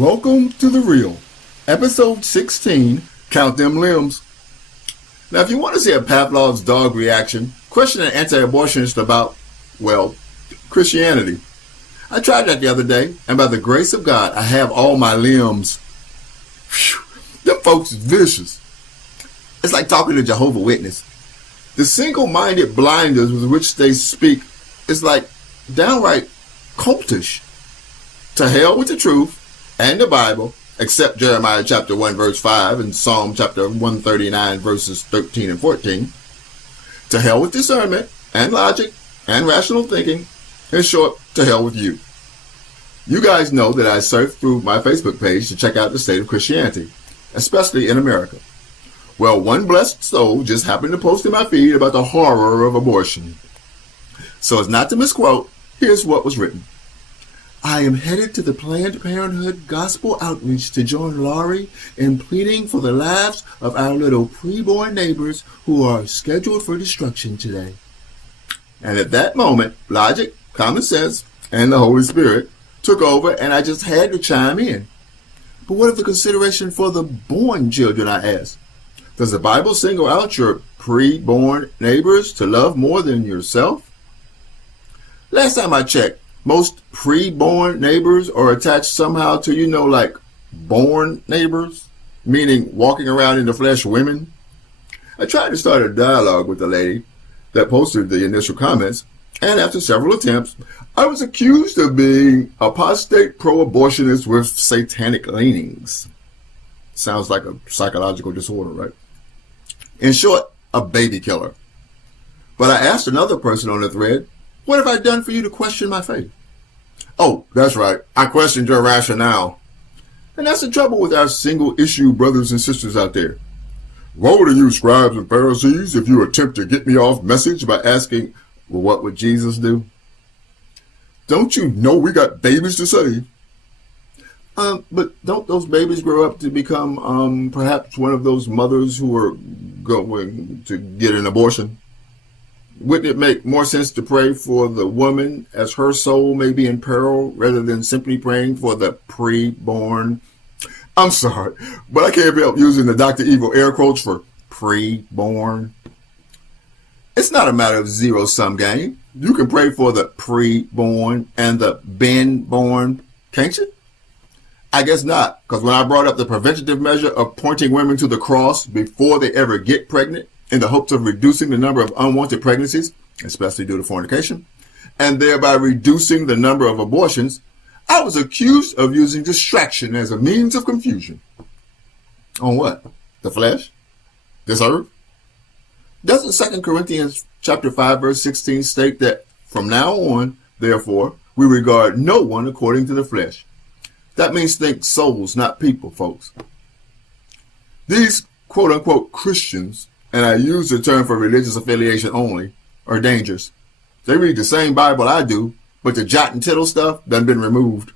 Welcome to The Real, episode 16, Count Them Limbs. Now, if you want to see a Pavlov's dog reaction, question an anti-abortionist about, well, Christianity. I tried that the other day, and by the grace of God, I have all my limbs. Phew, them folks is vicious. It's like talking to Jehovah's Witness. The single-minded blinders with which they speak is like downright cultish. To hell with the truth and the Bible, except Jeremiah chapter 1 verse 5 and Psalm chapter 139 verses 13 and 14. To hell with discernment and logic and rational thinking. In short, to hell with you. You guys know that I surfed through my Facebook page to check out the state of Christianity, especially in America. Well, one blessed soul just happened to post in my feed about the horror of abortion. So as not to misquote, here's what was written. I am headed to the Planned Parenthood Gospel Outreach to join Laurie in pleading for the lives of our little preborn neighbors who are scheduled for destruction today. And at that moment, logic, common sense, and the Holy Spirit took over, and I just had to chime in. But what of the consideration for the born children, I asked? Does the Bible single out your preborn neighbors to love more than yourself? Last time I checked, most pre-born neighbors are attached somehow to, like born neighbors, meaning walking around in the flesh women. I tried to start a dialogue with the lady that posted the initial comments, and after several attempts, I was accused of being apostate pro-abortionist with satanic leanings. Sounds like a psychological disorder, right? In short, a baby killer. But I asked another person on the thread, what have I done for you to question my faith? Oh, that's right. I questioned your rationale. And that's the trouble with our single-issue brothers and sisters out there. Woe to you, scribes and Pharisees, if you attempt to get me off message by asking, well, what would Jesus do? Don't you know we got babies to save? But don't those babies grow up to become perhaps one of those mothers who are going to get an abortion? Wouldn't it make more sense to pray for the woman as her soul may be in peril rather than simply praying for the preborn? I'm sorry, but I can't help using the Dr. Evil air quotes for preborn. It's not a matter of zero-sum game. You can pray for the preborn and the been-born, can't you? I guess not, because when I brought up the preventative measure of pointing women to the cross before they ever get pregnant, in the hopes of reducing the number of unwanted pregnancies, especially due to fornication, and thereby reducing the number of abortions, I was accused of using distraction as a means of confusion. On what? The flesh? This earth? Doesn't 2 Corinthians chapter 5, verse 16 state that from now on, therefore, we regard no one according to the flesh? That means think souls, not people, folks. These quote-unquote Christians, and I use the term for religious affiliation only, are dangerous. They read the same Bible I do, but the jot and tittle stuff done been removed.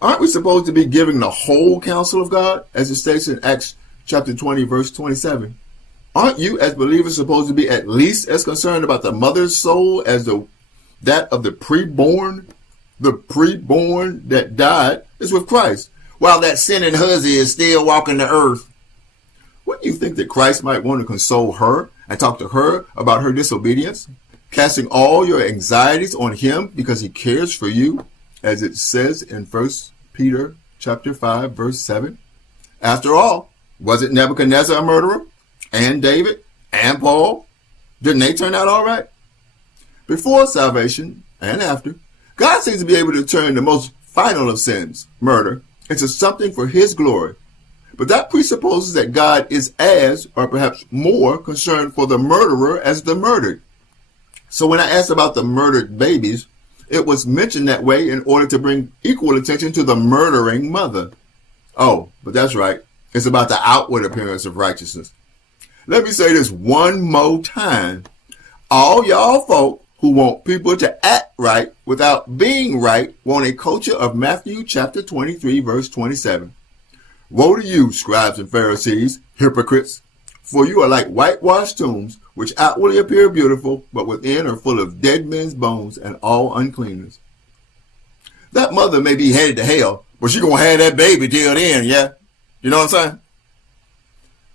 Aren't we supposed to be giving the whole counsel of God, as it states in Acts chapter 20, verse 27? Aren't you, as believers, supposed to be at least as concerned about the mother's soul as that of the preborn? The preborn that died is with Christ, while that sinning hussy is still walking the earth. Wouldn't you think that Christ might want to console her and talk to her about her disobedience, casting all your anxieties on him because he cares for you, as it says in 1 Peter chapter 5, verse 7? After all, wasn't Nebuchadnezzar a murderer? And David? And Paul? Didn't they turn out all right? Before salvation and after, God seems to be able to turn the most final of sins, murder, into something for his glory. But that presupposes that God is as, or perhaps more, concerned for the murderer as the murdered. So when I asked about the murdered babies, it was mentioned that way in order to bring equal attention to the murdering mother. Oh, but that's right. It's about the outward appearance of righteousness. Let me say this one more time. All y'all folk who want people to act right without being right want a culture of Matthew chapter 23, verse 27. Woe to you, scribes and Pharisees, hypocrites, for you are like whitewashed tombs, which outwardly appear beautiful, but within are full of dead men's bones and all uncleanness. That mother may be headed to hell, But she gonna have that baby till then, yeah? You know what I'm saying?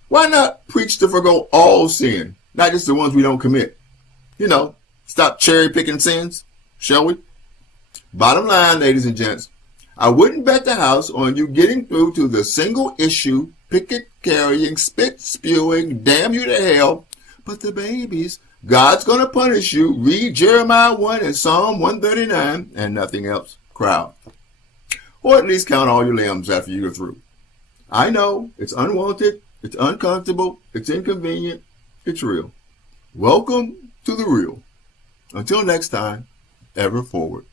Why not preach to forgo all sin, not just the ones we don't commit? You know, stop cherry picking sins, shall we? Bottom line, ladies and gents, I wouldn't bet the house on you getting through to the single issue, picket carrying, spit spewing, damn you to hell, but the babies, God's gonna punish you, read Jeremiah 1 and Psalm 139 and nothing else, crowd. Or at least count all your limbs after you're through. I know, it's unwanted, it's uncomfortable, it's inconvenient, it's real. Welcome to the real. Until next time, ever forward.